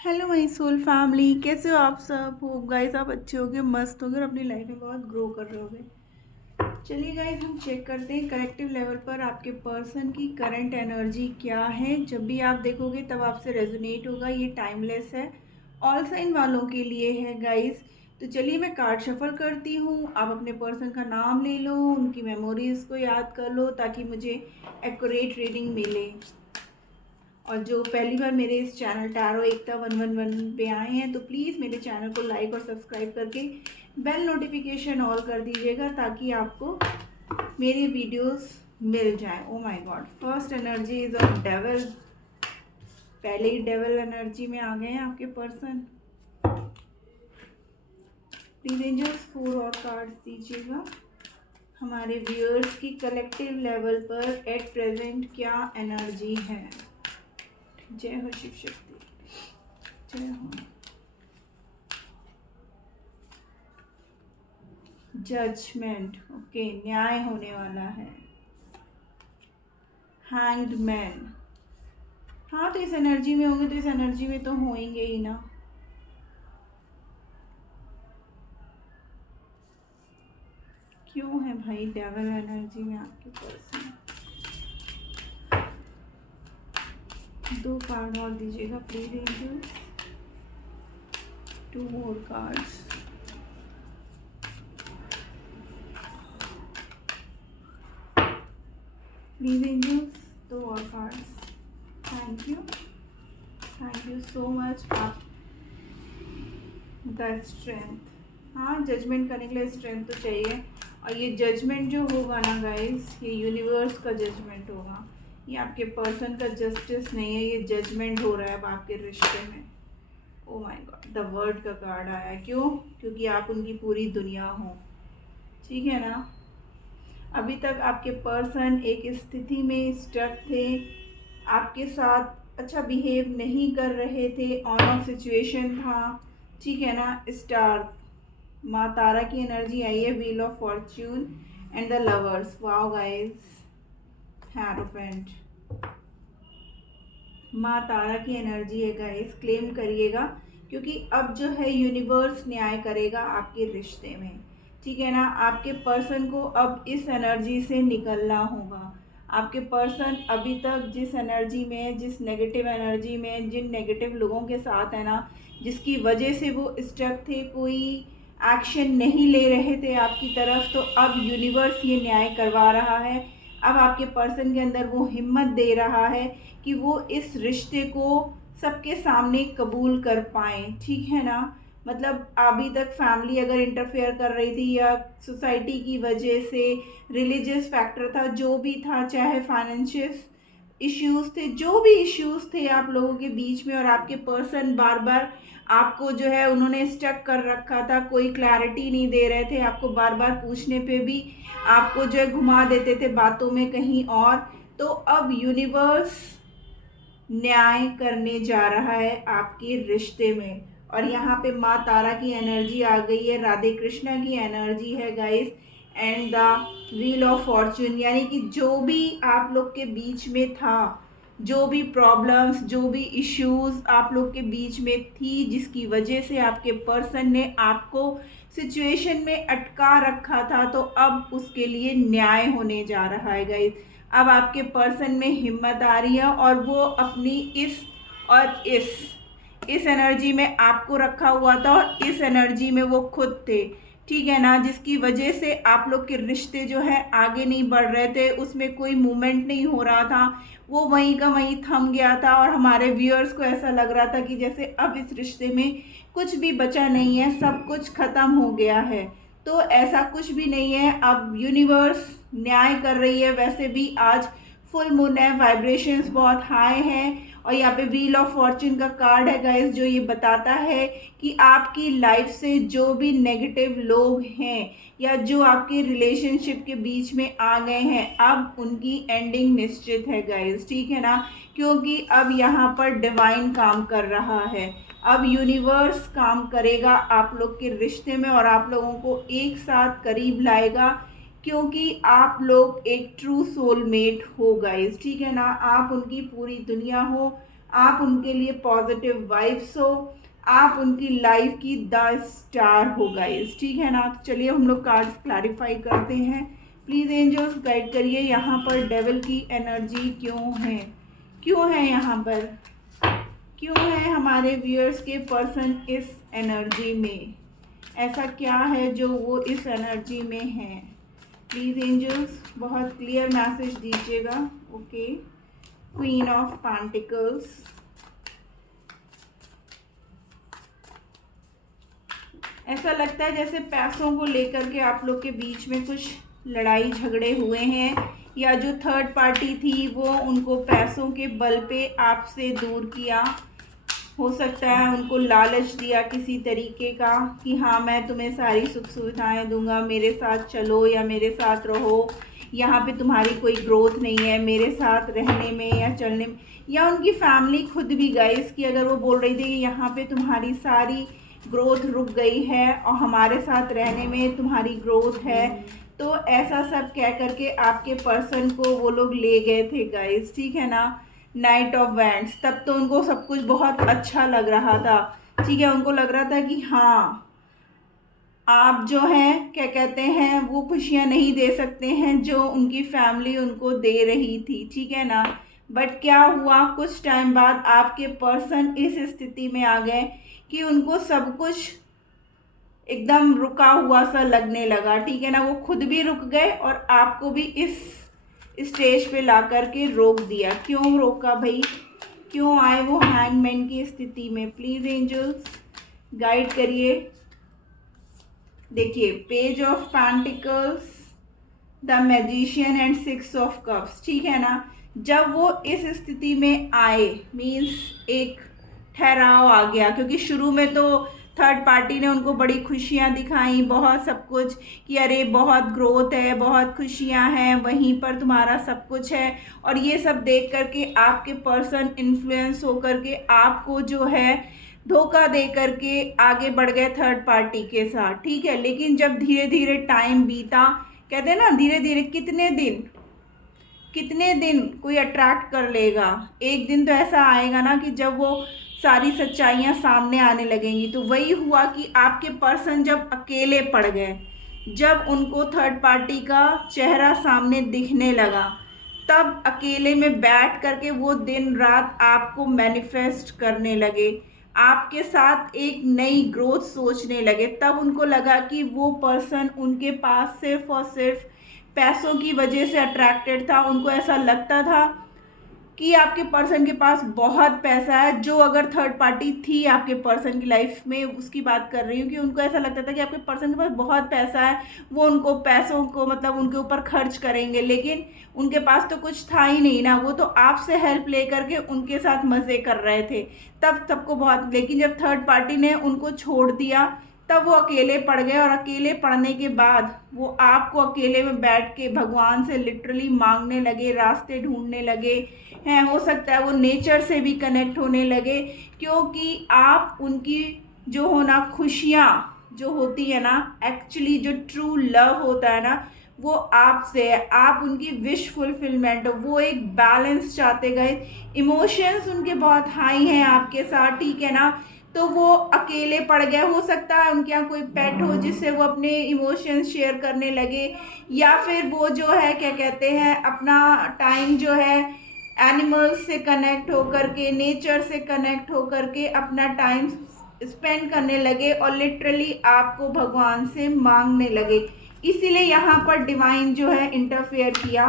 Hello my soul family, कैसे हो आप सब। होप गाइस आप अच्छे होगे, मस्त होगे और अपनी लाइफ में बहुत ग्रो कर रहे होगे। चलिए गाइस, हम चेक करते हैं कलेक्टिव लेवल पर आपके पर्सन की करंट एनर्जी क्या है। जब भी आप देखोगे तब आपसे रेजोनेट होगा। ये टाइमलेस है, ऑल साइन वालों के लिए है गाइस। तो चलिए मैं कार्ड शफल करती हूँ। आप अपने पर्सन का नाम ले लो, उनकी मेमोरीज को याद कर लो ताकि मुझे एक्यूरेट रीडिंग मिले। और जो पहली बार मेरे इस चैनल टैरो एकता 111 पे आए हैं तो प्लीज़ मेरे चैनल को लाइक और सब्सक्राइब करके बेल नोटिफिकेशन ऑल कर दीजिएगा ताकि आपको मेरी वीडियोस मिल जाए। Oh my God, first energy is of devil. पहले ही डेविल एनर्जी में आ गए हैं आपके पर्सन। प्लीज एंजल्स 4 और कार्ड्स दीजिएगा। हमारे व्यूअर्स की कलेक्टिव लेवल पर एट प्रेजेंट क्या एनर्जी है। जय हो शिव शक्ति, जय हो। जजमेंट, ओके, न्याय होने वाला है। हैंग्ड मैन, हाँ तो इस एनर्जी में होंगे तो इस एनर्जी में तो होंगे ही ना। क्यों है भाई डेविल एनर्जी में आपके पर्सन। 2 कार्ड और दीजिएगा please angels. 2 more cards. Please angels 2 और cards. Thank you so much. आप द स्ट्रेंथ, हाँ जजमेंट करने के लिए स्ट्रेंथ तो चाहिए। और ये जजमेंट जो होगा ना गाइस, ये यूनिवर्स का जजमेंट होगा। ये आपके पर्सन का जस्टिस नहीं है, ये जजमेंट हो रहा है अब आपके रिश्ते में। Oh my God, the word का कार्ड आया। क्यों? क्योंकि आप उनकी पूरी दुनिया हो, ठीक है ना। अभी तक आपके पर्सन एक स्थिति में स्टक थे, आपके साथ अच्छा बिहेव नहीं कर रहे थे, ऑन ऑफ सिचुएशन था, ठीक है ना। स्टार, माँ तारा की एनर्जी आई है, wheel of fortune and the lovers. Wow guys, hierophant, माँ तारा की एनर्जी है गाइस। क्लेम करिएगा क्योंकि अब जो है यूनिवर्स न्याय करेगा आपके रिश्ते में, ठीक है ना। आपके पर्सन को अब इस एनर्जी से निकलना होगा। आपके पर्सन अभी तक जिस एनर्जी में, जिस नेगेटिव एनर्जी में, जिन नेगेटिव लोगों के साथ है ना, जिसकी वजह से वो स्टक थे, कोई एक्शन नहीं ले रहे थे आपकी तरफ, तो अब यूनिवर्स ये न्याय करवा रहा है। अब आपके पर्सन के अंदर वो हिम्मत दे रहा है कि वो इस रिश्ते को सबके सामने कबूल कर पाएँ, ठीक है ना। मतलब अभी तक फैमिली अगर इंटरफेयर कर रही थी या सोसाइटी की वजह से, रिलीजियस फैक्टर था, जो भी था, चाहे फाइनेंशियल इश्यूज थे, जो भी इश्यूज थे आप लोगों के बीच में, और आपके पर्सन बार बार आपको जो है उन्होंने स्टक कर रखा था, कोई क्लैरिटी नहीं दे रहे थे आपको, बार बार पूछने पे भी आपको जो है घुमा देते थे बातों में कहीं और। तो अब यूनिवर्स न्याय करने जा रहा है आपके रिश्ते में। और यहाँ पे माँ तारा की एनर्जी आ गई है, राधे कृष्णा की एनर्जी है guys, and the wheel of Fortune. यानी कि जो भी आप लोग के बीच में था, जो भी प्रॉब्लम्स, जो भी इश्यूज आप लोग के बीच में थी, जिसकी वजह से आपके पर्सन ने आपको सिचुएशन में अटका रखा था, तो अब उसके लिए न्याय होने जा रहा है गाइस। अब आपके पर्सन में हिम्मत आ रही है और वो अपनी इस और इस एनर्जी में आपको रखा हुआ था और इस एनर्जी में वो खुद थे, ठीक है ना। जिसकी वजह से आप लोग के रिश्ते जो है आगे नहीं बढ़ रहे थे, उसमें कोई मूवमेंट नहीं हो रहा था, वो वहीं का वहीं थम गया था। और हमारे व्यूअर्स को ऐसा लग रहा था कि जैसे अब इस रिश्ते में कुछ भी बचा नहीं है, सब कुछ ख़त्म हो गया है। तो ऐसा कुछ भी नहीं है, अब यूनिवर्स न्याय कर रही है। वैसे भी आज फुल मून है, वाइब्रेशंस बहुत हाई हैं। और यहाँ पे व्हील ऑफ फॉर्च्यून का कार्ड है गाइस, जो ये बताता है कि आपकी लाइफ से जो भी नेगेटिव लोग हैं या जो आपके रिलेशनशिप के बीच में आ गए हैं, अब उनकी एंडिंग निश्चित है गाइस, ठीक है ना। क्योंकि अब यहाँ पर डिवाइन काम कर रहा है, अब यूनिवर्स काम करेगा आप लोग के रिश्ते में और आप लोगों को एक साथ करीब लाएगा, क्योंकि आप लोग एक ट्रू सोलमेट हो गाइस, ठीक है ना। आप उनकी पूरी दुनिया हो, आप उनके लिए पॉजिटिव वाइब्स हो, आप उनकी लाइफ की द स्टार हो गाइस, ठीक है ना। तो चलिए हम लोग कार्ड्स क्लैरिफाई करते हैं। प्लीज़ एंजल्स गाइड करिए, यहाँ पर डेविल की एनर्जी क्यों है यहाँ पर, क्यों है हमारे व्यूअर्स के पर्सन इस एनर्जी में, ऐसा क्या है जो वो इस एनर्जी में है। प्लीज़ एंजल्स बहुत क्लियर मैसेज दीजिएगा। ओके, क्वीन ऑफ पेंटिकल्स, ऐसा लगता है जैसे पैसों को लेकर के आप लोग के बीच में कुछ लड़ाई झगड़े हुए हैं, या जो थर्ड पार्टी थी वो उनको पैसों के बल पे आपसे दूर किया, हो सकता है उनको लालच दिया किसी तरीके का कि हाँ मैं तुम्हें सारी सुख सुविधाएं दूंगा, मेरे साथ चलो या मेरे साथ रहो, यहाँ पे तुम्हारी कोई ग्रोथ नहीं है मेरे साथ रहने में या चलने में। या उनकी फैमिली खुद भी गाइस कि अगर वो बोल रही थी कि यहाँ पे तुम्हारी सारी ग्रोथ रुक गई है और हमारे साथ रहने में तुम्हारी ग्रोथ है, तो ऐसा सब कह करके आपके पर्सन को वो लोग ले गए थे गाइस, ठीक है ना। नाइट ऑफ वैंड्स, तब तो उनको सब कुछ बहुत अच्छा लग रहा था, ठीक है, उनको लग रहा था कि हाँ आप जो हैं क्या कहते हैं वो खुशियाँ नहीं दे सकते हैं जो उनकी फैमिली उनको दे रही थी, ठीक है ना। बट क्या हुआ, कुछ टाइम बाद आपके पर्सन इस स्थिति में आ गए कि उनको सब कुछ एकदम रुका हुआ सा लगने लगा, ठीक है ना। वो खुद भी रुक गए और आपको भी इस स्टेज पे ला कर के रोक दिया। क्यों रोका भाई, क्यों आए वो हैंगमैन की स्थिति में। प्लीज़ एंजल्स गाइड करिए। देखिए, page of pentacles, the magician and 6 of cups, ठीक है ना। जब वो इस स्थिति में आए मीन्स एक ठहराव आ गया, क्योंकि शुरू में तो थर्ड पार्टी ने उनको बड़ी खुशियाँ दिखाई, बहुत सब कुछ कि अरे बहुत ग्रोथ है, बहुत खुशियाँ हैं, वहीं पर तुम्हारा सब कुछ है, और ये सब देख करके आपके पर्सन इन्फ्लुएंस होकर के आपको जो है धोखा दे करके आगे बढ़ गए थर्ड पार्टी के साथ, ठीक है। लेकिन जब धीरे धीरे टाइम बीता, कहते हैं ना धीरे धीरे कितने दिन कोई अट्रैक्ट कर लेगा, एक दिन तो ऐसा आएगा ना कि जब वो सारी सच्चाइयाँ सामने आने लगेंगी। तो वही हुआ कि आपके पर्सन जब अकेले पड़ गए, जब उनको थर्ड पार्टी का चेहरा सामने दिखने लगा, तब अकेले में बैठ करके वो दिन रात आपको मैनिफेस्ट करने लगे, आपके साथ एक नई ग्रोथ सोचने लगे। तब उनको लगा कि वो पर्सन उनके पास सिर्फ और सिर्फ पैसों की वजह से अट्रैक्टेड था। उनको ऐसा लगता था कि आपके पर्सन के पास बहुत पैसा है, जो अगर थर्ड पार्टी थी आपके पर्सन की लाइफ में, उसकी बात कर रही हूँ, कि उनको ऐसा लगता था कि आपके पर्सन के पास बहुत पैसा है, वो उनको पैसों को मतलब उनके ऊपर खर्च करेंगे। लेकिन उनके पास तो कुछ था ही नहीं ना, वो तो आपसे हेल्प ले करके उनके साथ मज़े कर रहे थे, तब सबको बहुत। लेकिन जब थर्ड पार्टी ने उनको छोड़ दिया, तब वो अकेले पड़ गए, और अकेले पड़ने के बाद वो आपको अकेले में बैठ के भगवान से लिटरली मांगने लगे, रास्ते ढूंढने लगे हैं। हो सकता है वो नेचर से भी कनेक्ट होने लगे, क्योंकि आप उनकी जो होना खुशियाँ जो होती है ना, एक्चुअली जो ट्रू लव होता है ना, वो आपसे है। आप उनकी विश फुलफिलमेंट हो, वो एक बैलेंस चाहते गए, इमोशंस उनके बहुत हाई हैं आपके साथ, ठीक है ना। तो वो अकेले पड़ गए, हो सकता है उनके यहाँ कोई पेट हो जिससे वो अपने इमोशंस शेयर करने लगे, या फिर वो जो है क्या कहते हैं अपना टाइम जो है एनिमल्स से कनेक्ट होकर के, नेचर से कनेक्ट होकर के अपना टाइम स्पेंड करने लगे, और लिटरली आपको भगवान से मांगने लगे। इसीलिए यहाँ पर डिवाइन जो है इंटरफेयर किया,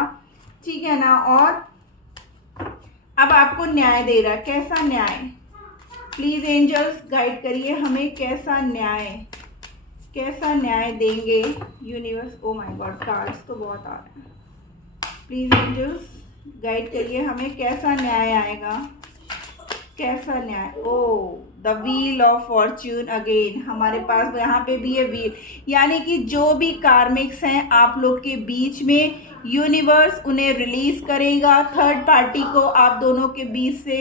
ठीक है ना। और अब आपको न्याय दे रहा है। कैसा न्याय, प्लीज़ एंजल्स गाइड करिए हमें, कैसा न्याय देंगे universe. Oh my God, cards तो बहुत आ रहे हैं। प्लीज़ एंजल्स गाइड करिए हमें, कैसा न्याय आएगा, कैसा न्याय। O the wheel of fortune again, हमारे पास यहाँ पे भी है व्हील, यानी कि जो भी कार्मिक्स हैं आप लोग के बीच में, यूनिवर्स उन्हें रिलीज करेगा, थर्ड पार्टी को आप दोनों के बीच से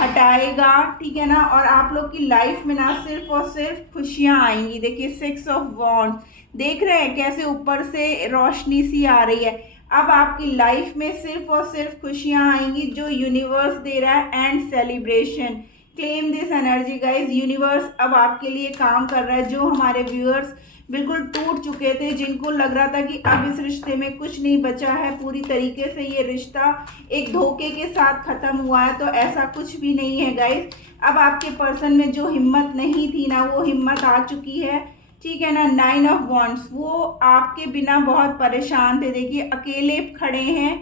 हटाएगा, ठीक है ना। और आप लोग की लाइफ में ना सिर्फ और सिर्फ खुशियाँ आएंगी। देखिए 6 ऑफ वॉन्ड्स, देख रहे हैं कैसे ऊपर से रोशनी सी आ रही है। अब आपकी लाइफ में सिर्फ और सिर्फ खुशियां आएंगी जो यूनिवर्स दे रहा है, and celebration. Claim this energy guys, universe अब आपके लिए काम कर रहा है। जो हमारे व्यूअर्स बिल्कुल टूट चुके थे, जिनको लग रहा था कि अब इस रिश्ते में कुछ नहीं बचा है, पूरी तरीके से ये रिश्ता एक धोखे के साथ ख़त्म हुआ है, तो ऐसा कुछ भी नहीं है गाइज। अब आपके पर्सन में जो हिम्मत नहीं थी ना, वो हिम्मत आ चुकी है, ठीक है ना। 9 ऑफ वॉन्ड्स, वो आपके बिना बहुत परेशान थे, देखिए अकेले खड़े हैं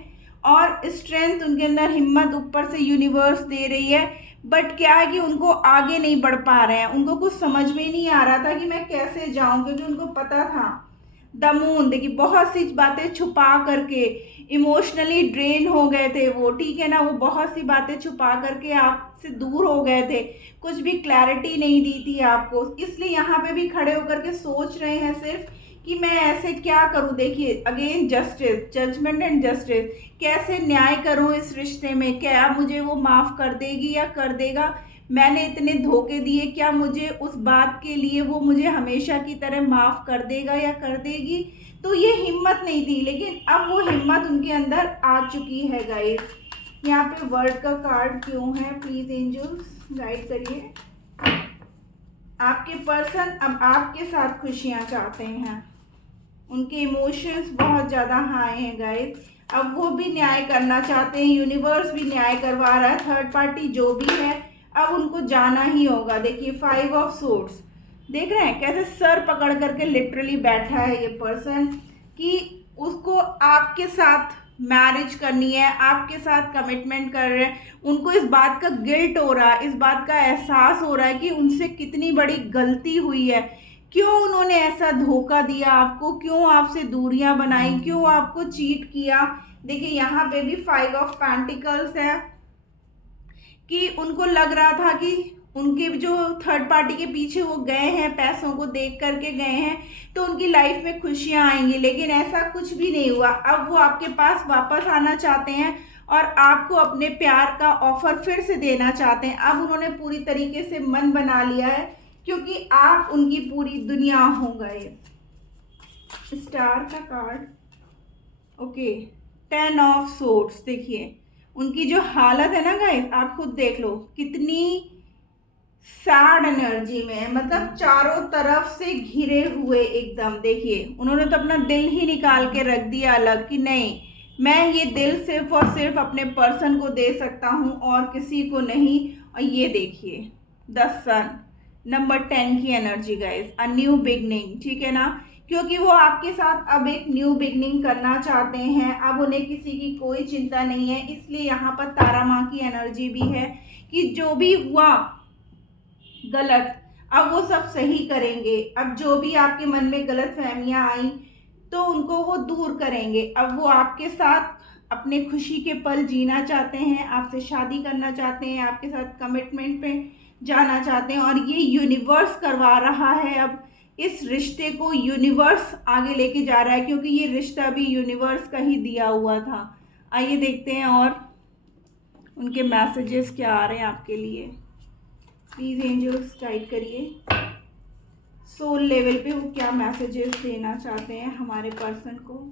और स्ट्रेंथ उनके अंदर, हिम्मत ऊपर से यूनिवर्स दे रही है। बट क्या है कि उनको आगे नहीं बढ़ पा रहे हैं, उनको कुछ समझ में नहीं आ रहा था कि मैं कैसे जाऊं, क्योंकि उनको पता था द मून, देखिए बहुत सी बातें छुपा करके इमोशनली ड्रेन हो गए थे वो, ठीक है ना। वो बहुत सी बातें छुपा करके आपसे दूर हो गए थे, कुछ भी क्लैरिटी नहीं दी थी आपको, इसलिए यहाँ पे भी खड़े होकर के सोच रहे हैं सिर्फ कि मैं ऐसे क्या करूं। देखिए again justice, judgement and justice, कैसे न्याय करूं इस रिश्ते में, क्या मुझे वो माफ़ कर देगी या कर देगा, मैंने इतने धोखे दिए, क्या मुझे उस बात के लिए वो मुझे हमेशा की तरह माफ़ कर देगा या कर देगी। तो ये हिम्मत नहीं थी, लेकिन अब वो हिम्मत उनके अंदर आ चुकी है गाइस। यहाँ पे वर्ड का कार्ड क्यों है, प्लीज़ एंजल्स गाइड करिए। आपके पर्सन अब आपके साथ खुशियाँ चाहते हैं, उनके इमोशंस बहुत ज़्यादा हाई हैं गाइस। अब वो भी न्याय करना चाहते हैं, यूनिवर्स भी न्याय करवा रहा है, थर्ड पार्टी जो भी है अब उनको जाना ही होगा। देखिए 5 ऑफ सोर्ड्स, देख रहे हैं कैसे सर पकड़ करके लिटरली बैठा है ये पर्सन, कि उसको आपके साथ मैरिज करनी है, आपके साथ कमिटमेंट कर रहे हैं। उनको इस बात का गिल्ट हो रहा है, इस बात का एहसास हो रहा है कि उनसे कितनी बड़ी गलती हुई है, क्यों उन्होंने ऐसा धोखा दिया आपको, क्यों आपसे दूरियां बनाई, क्यों आपको चीट किया। देखिए यहाँ पे भी 5 ऑफ पेंटिकल्स है, कि उनको लग रहा था कि उनके जो थर्ड पार्टी के पीछे वो गए हैं, पैसों को देख करके गए हैं, तो उनकी लाइफ में खुशियां आएंगी, लेकिन ऐसा कुछ भी नहीं हुआ। अब वो आपके पास वापस आना चाहते हैं और आपको अपने प्यार का ऑफर फिर से देना चाहते हैं। अब उन्होंने पूरी तरीके से मन बना लिया है, क्योंकि आप उनकी पूरी दुनिया हो गए। स्टार का कार्ड, ओके, 10 ऑफ सोर्ड्स, देखिए उनकी जो हालत है ना गाइस, आप खुद देख लो कितनी सैड एनर्जी में है, मतलब चारों तरफ से घिरे हुए एकदम। देखिए उन्होंने तो अपना दिल ही निकाल के रख दिया अलग, कि नहीं मैं ये दिल सिर्फ और सिर्फ अपने पर्सन को दे सकता हूँ और किसी को नहीं। और ये देखिए द सन, नंबर 10 की energy guys, a new beginning, ठीक है ना। क्योंकि वो आपके साथ अब एक न्यू बिगनिंग करना चाहते हैं, अब उन्हें किसी की कोई चिंता नहीं है। इसलिए यहाँ पर तारा माँ की एनर्जी भी है कि जो भी हुआ गलत, अब वो सब सही करेंगे। अब जो भी आपके मन में गलत फहमियाँ आई तो उनको वो दूर करेंगे। अब वो आपके साथ अपने खुशी के पल जीना चाहते हैं, आपसे शादी करना चाहते हैं, आपके साथ कमिटमेंट पे जाना चाहते हैं, और ये यूनिवर्स करवा रहा है। अब इस रिश्ते को यूनिवर्स आगे लेके जा रहा है, क्योंकि ये रिश्ता भी यूनिवर्स का ही दिया हुआ था। आइए देखते हैं और उनके मैसेजेस क्या आ रहे हैं आपके लिए। प्लीज़ एंजल्स गाइड करिए, सोल लेवल पे वो क्या मैसेजेस देना चाहते हैं हमारे पर्सन को।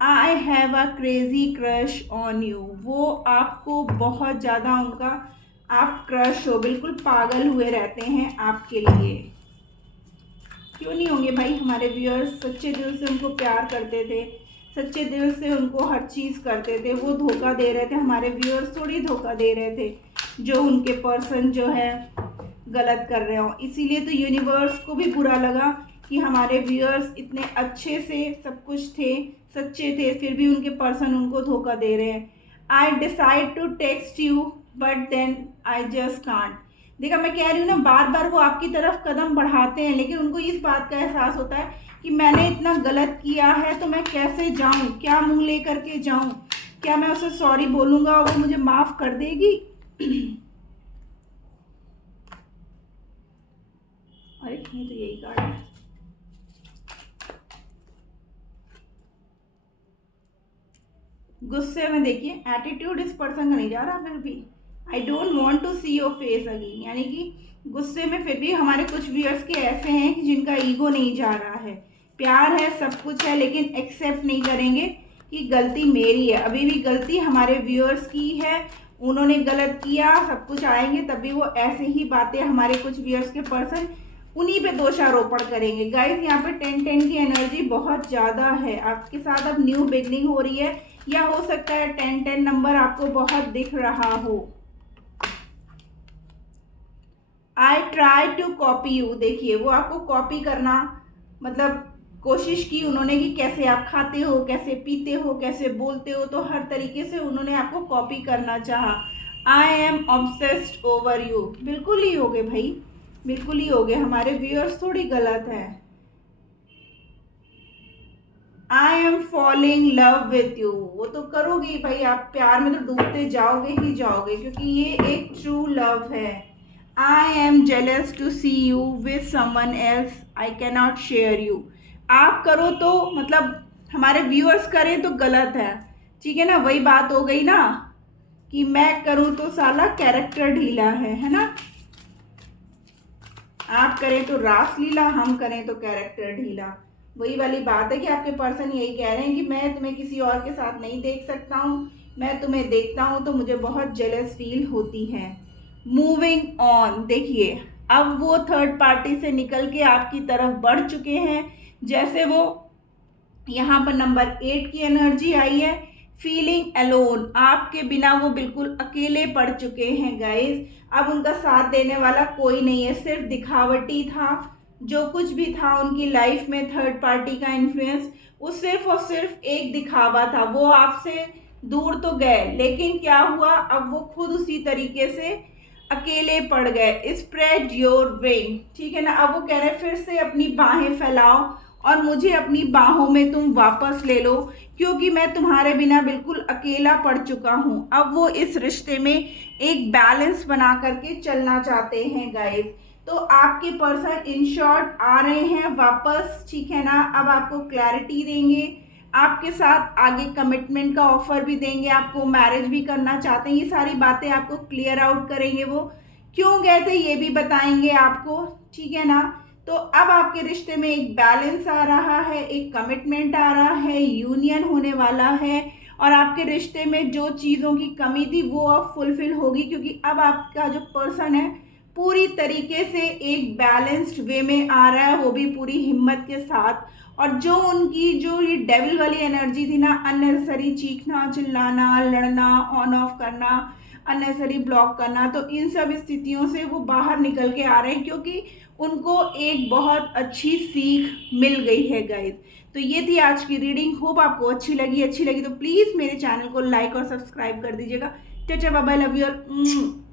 I have a crazy crush on you, वो आपको बहुत ज़्यादा, उनका आप क्रश हो, बिल्कुल पागल हुए रहते हैं आपके लिए। क्यों नहीं होंगे भाई, हमारे व्यूअर्स सच्चे दिल से उनको प्यार करते थे, सच्चे दिल से उनको हर चीज़ करते थे। वो धोखा दे रहे थे, हमारे व्यूअर्स थोड़ी धोखा दे रहे थे, जो उनके पर्सन जो है गलत कर रहे हो। इसीलिए तो यूनिवर्स को भी बुरा लगा कि हमारे व्यूअर्स इतने अच्छे से सब कुछ थे, सच्चे थे, फिर भी उनके पर्सन उनको धोखा दे रहे हैं। I decide to text you but then I just can't. देखा, मैं कह रही हूँ ना, बार बार वो आपकी तरफ कदम बढ़ाते हैं, लेकिन उनको इस बात का एहसास होता है कि मैंने इतना गलत किया है, तो मैं कैसे जाऊँ, क्या मुंह ले करके जाऊँ, क्या मैं उसे सॉरी बोलूँगा और वो मुझे माफ़ कर देगी। अरे ये तो यही कार्ड है। गुस्से में देखिए एटीट्यूड इस पर्सन का नहीं जा रहा, फिर भी I don't want to see your face again, यानी कि गुस्से में फिर भी हमारे कुछ व्यूअर्स के ऐसे हैं कि जिनका ईगो नहीं जा रहा है, प्यार है, सब कुछ है, लेकिन एक्सेप्ट नहीं करेंगे कि गलती मेरी है। अभी भी गलती हमारे व्यूअर्स की है, उन्होंने गलत किया, सब कुछ आएंगे तब भी वो ऐसे ही बातें हमारे कुछ व्यूअर्स के पर्सन उन्हीं पे दोषारोपण करेंगे। गाइस यहाँ पे 10-10 की एनर्जी बहुत ज़्यादा है, आपके साथ अब न्यू बिगनिंग हो रही है, या हो सकता है 10-10 नंबर आपको बहुत दिख रहा हो। I try to copy you, देखिए वो आपको कॉपी करना मतलब कोशिश की उन्होंने कि कैसे आप खाते हो, कैसे पीते हो, कैसे बोलते हो, तो हर तरीके से उन्होंने आपको कॉपी करना चाहा। I am obsessed over you, बिल्कुल ही हो गए भाई, बिल्कुल ही हो गए, हमारे व्यूअर्स थोड़ी गलत है। I M falling love with you, वो तो करोगे ही भाई, आप प्यार में तो डूबते जाओगे ही जाओगे, क्योंकि ये एक ट्रू लव है। I am jealous to see you with someone else, I can not share you, आप करो तो मतलब हमारे व्यूअर्स करें तो गलत है, ठीक है ना, वही बात हो गई ना कि मैं करूं तो साला कैरेक्टर ढीला है ना, आप करें तो रासलीला, हम करें तो कैरेक्टर ढीला। वही वाली बात है कि आपके पर्सन यही कह रहे हैं कि मैं तुम्हें किसी और के साथ नहीं देख सकता हूँ, मैं तुम्हें देखता हूँ तो मुझे बहुत जेलस फील होती है। मूविंग ऑन, देखिए अब वो थर्ड पार्टी से निकल के आपकी तरफ बढ़ चुके हैं, जैसे वो यहाँ पर नंबर 8 की एनर्जी आई है, फीलिंग अलोन, आपके बिना वो बिल्कुल अकेले पड़ चुके हैं गाइस। अब उनका साथ देने वाला कोई नहीं है, सिर्फ दिखावटी था, जो कुछ भी था उनकी लाइफ में थर्ड पार्टी का इन्फ्लुएंस, वो सिर्फ और सिर्फ एक दिखावा था। वो आपसे दूर तो गए, लेकिन क्या हुआ, अब वो खुद उसी तरीके से अकेले पड़ गए। स्प्रेड योर विंग, ठीक है ना, अब वो कह रहे हैं फिर से अपनी बाहें फैलाओ और मुझे अपनी बाहों में तुम वापस ले लो, क्योंकि मैं तुम्हारे बिना बिल्कुल अकेला पड़ चुका हूँ। अब वो इस रिश्ते में एक बैलेंस बना करके चलना चाहते हैं गाइस। तो आपके पर्सन इन शॉर्ट आ रहे हैं वापस, ठीक है ना, अब आपको क्लैरिटी देंगे, आपके साथ आगे कमिटमेंट का ऑफर भी देंगे, आपको मैरिज भी करना चाहते हैं, ये सारी बातें आपको क्लियर आउट करेंगे। वो क्यों गए थे ये भी बताएंगे आपको, ठीक है ना। तो अब आपके रिश्ते में एक बैलेंस आ रहा है, एक कमिटमेंट आ रहा है, यूनियन होने वाला है, और आपके रिश्ते में जो चीज़ों की कमी थी वो अब फुलफिल होगी, क्योंकि अब आपका जो पर्सन है पूरी तरीके से एक बैलेंस्ड वे में आ रहा है, वो भी पूरी हिम्मत के साथ। और जो उनकी जो ये डेविल वाली एनर्जी थी ना, अननेसेसरी चीखना, चिल्लाना, लड़ना, ऑन ऑफ करना, अननेसेसरी ब्लॉक करना, तो इन सब स्थितियों से वो बाहर निकल के आ रहे हैं, क्योंकि उनको एक बहुत अच्छी सीख मिल गई है गाइज। तो ये थी आज की रीडिंग, होप आपको अच्छी लगी तो प्लीज़ मेरे चैनल को लाइक और सब्सक्राइब कर दीजिएगा। चाचा बाबा, लव यू ऑल।